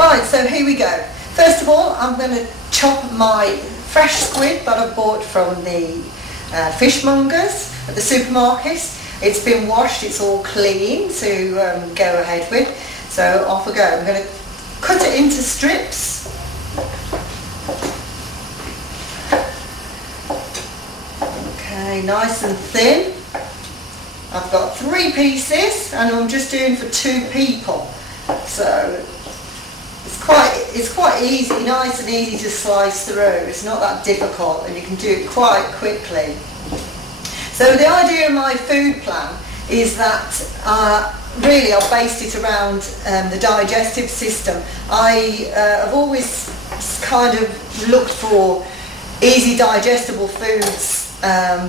Right, so here we go. First of all, I'm going to chop my fresh squid that I bought from the fishmongers at the supermarket. It's been washed, it's all clean to go ahead with. So off we go. I'm going to cut it into strips. Okay, nice and thin. I've got 3 pieces and I'm just doing for 2 people. So it's quite easy, nice and easy to slice through. It's not that difficult and you can do it quite quickly. So the idea of my food plan is that really I've based it around the digestive system. I have always kind of looked for easy digestible foods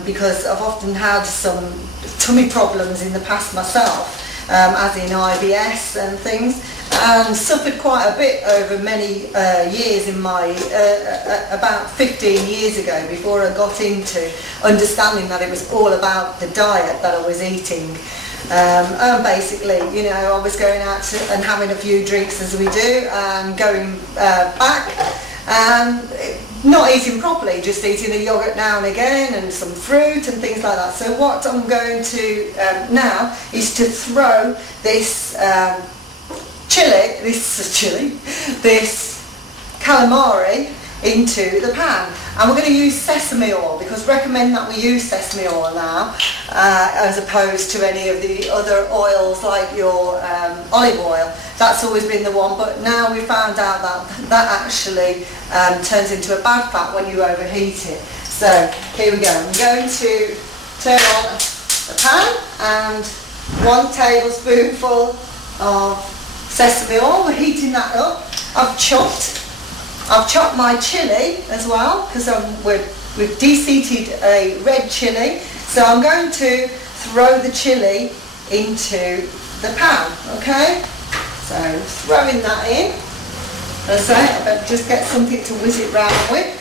because I've often had some tummy problems in the past myself, as in IBS and things, and suffered quite a bit over many years in my, about 15 years ago, before I got into understanding that it was all about the diet that I was eating. And basically, you know, I was going out and having a few drinks as we do, and going back and not eating properly, just eating a yogurt now and again and some fruit and things like that. So what I'm going to now is to throw this this calamari into the pan, and we're going to use sesame oil, because recommend that we use sesame oil now as opposed to any of the other oils like your olive oil. That's always been the one, but now we found out that that actually turns into a bad fat when you overheat it. So here we go. I'm going to turn on the pan and 1 tablespoonful of sesame oil. We're heating that up. I've chopped my chilli as well, because we've de-seated a red chilli. So I'm going to throw the chilli into the pan, okay? So throwing that in. As I say, I better just get something to whiz it round with.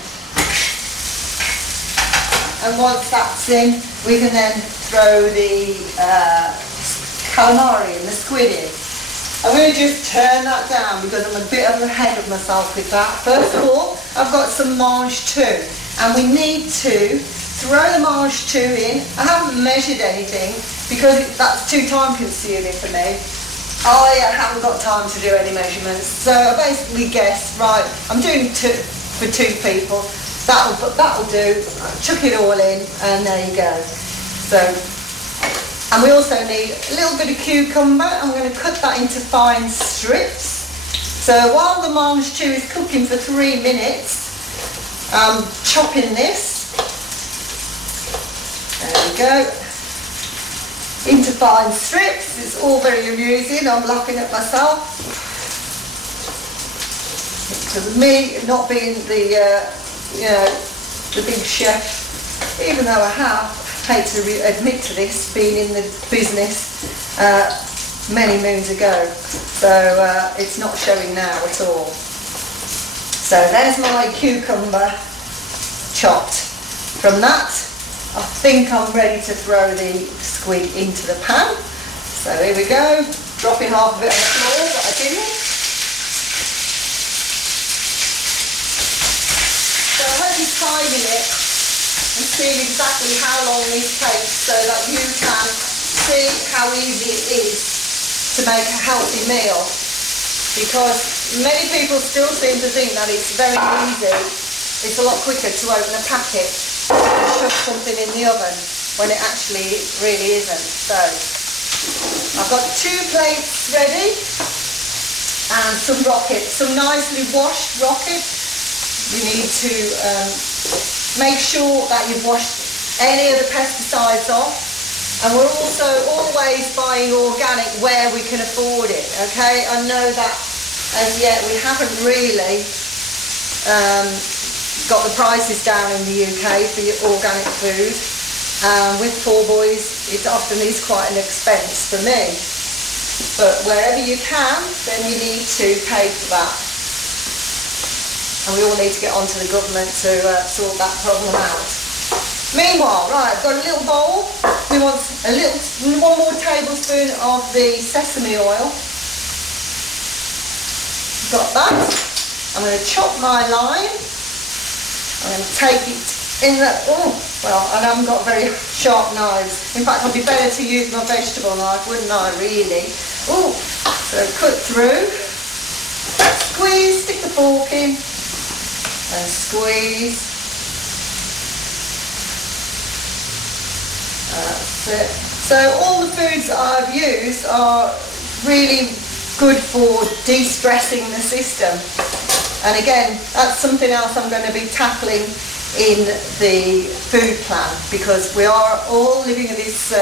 And once that's in, we can then throw the calamari and the squid in. I'm going to just turn that down because I'm a bit ahead of myself with that. First of all, I've got some mange tout, and we need to throw the mange tout in. I haven't measured anything because that's too time consuming for me. I haven't got time to do any measurements, so I basically guessed, right, I'm doing for 2 people, that'll do. Chuck it all in and there you go. So, and we also need a little bit of cucumber. I'm going to cut that into fine strips. So while the mange tout is cooking for 3 minutes, I'm chopping this. There we go. Into fine strips. It's all very amusing. I'm laughing at myself. Because of me not being the, you know, the big chef, even though I have, hate to admit to this, being in the business many moons ago, so it's not showing now at all. So there's my cucumber chopped. From that, I think I'm ready to throw the squid into the pan. So here we go, dropping half of it on the floor, but I didn't. So I hope you're timing it and seeing exactly how long this takes, so that you can see how easy it is to make a healthy meal, because many people still seem to think that it's very easy. It's a lot quicker to open a packet and shove something in the oven, when it actually really isn't. So I've got 2 plates ready and some rockets, some nicely washed rockets. You need to make sure that you've washed any of the pesticides off, and we're also always buying organic where we can afford it, okay? I know that as yet we haven't really got the prices down in the UK for your organic food. With 4 boys it often is quite an expense for me, but wherever you can, then you need to pay for that. And we all need to get onto the government to sort that problem out. Meanwhile, right, I've got a little bowl. We want 1 more tablespoon of the sesame oil. got that. I'm going to chop my lime. I'm going to take it in the, oh, well, I haven't got very sharp knives. In fact, it'd be better to use my vegetable knife, wouldn't I, really? Oh, so cut through, squeeze, stick the fork in, and squeeze. That's it. So all the foods that I've used are really good for de-stressing the system. And again, that's something else I'm going to be tackling in the food plan, because we are all living in this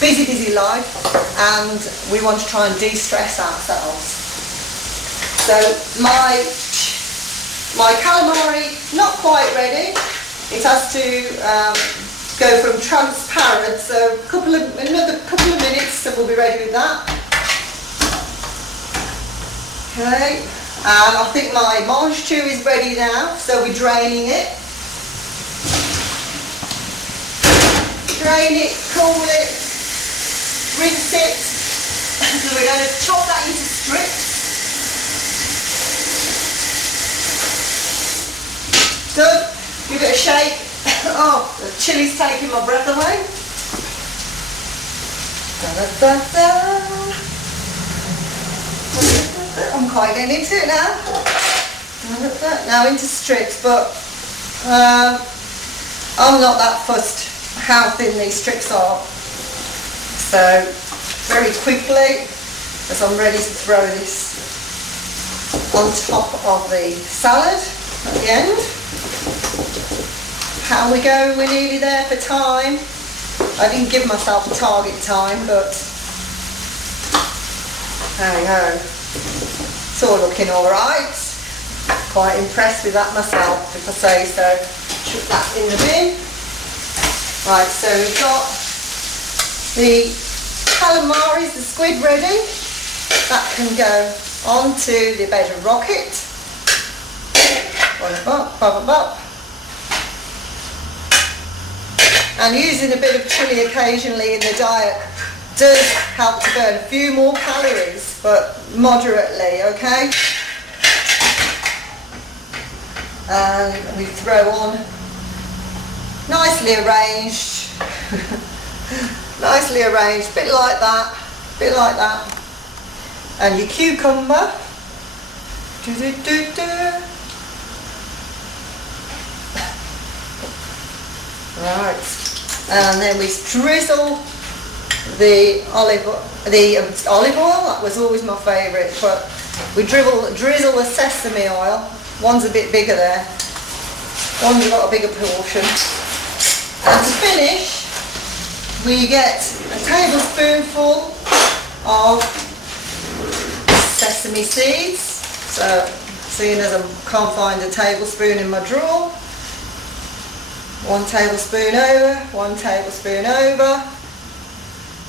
busy life and we want to try and de-stress ourselves. So my calamari, not quite ready. It has to go from transparent, so another couple of minutes and we'll be ready with that. Okay, and I think my mange stew is ready now, so we're draining it. Drain it, cool it, rinse it. So we're going to chop that into strips. Good, give it a shake. Oh, the chili's taking my breath away. I'm quite getting into it now. Now into strips, but I'm not that fussed how thin these strips are. So very quickly, as I'm ready to throw this on top of the salad at the end. How we go, we're nearly there for time. I didn't give myself a target time, but there we go. It's all looking alright. Quite impressed with that myself, if I say so. Chuck that in the bin. Right, so we've got the calamaris, the squid ready. That can go onto the bed of rocket. And using a bit of chilli occasionally in the diet does help to burn a few more calories, but moderately, okay? And we throw on nicely arranged, nicely arranged, bit like that, and your cucumber. Right, and then we drizzle the olive oil. That was always my favourite, but we drizzle the sesame oil. One's a bit bigger there, one's got a bigger portion. And to finish, we get a tablespoonful of sesame seeds. So, seeing as I can't find a tablespoon in my drawer, 1 tablespoon over, 1 tablespoon over.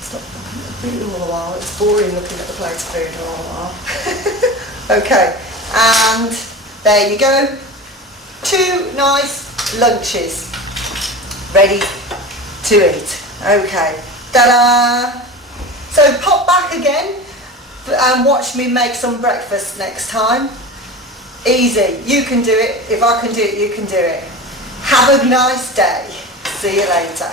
Stop looking at the food all the while, it's boring looking at the plate of food all the while. Okay, and there you go. 2 nice lunches ready to eat. Okay, ta-da! So pop back again and watch me make some breakfast next time. Easy, you can do it. If I can do it, you can do it. Have a nice day. See you later.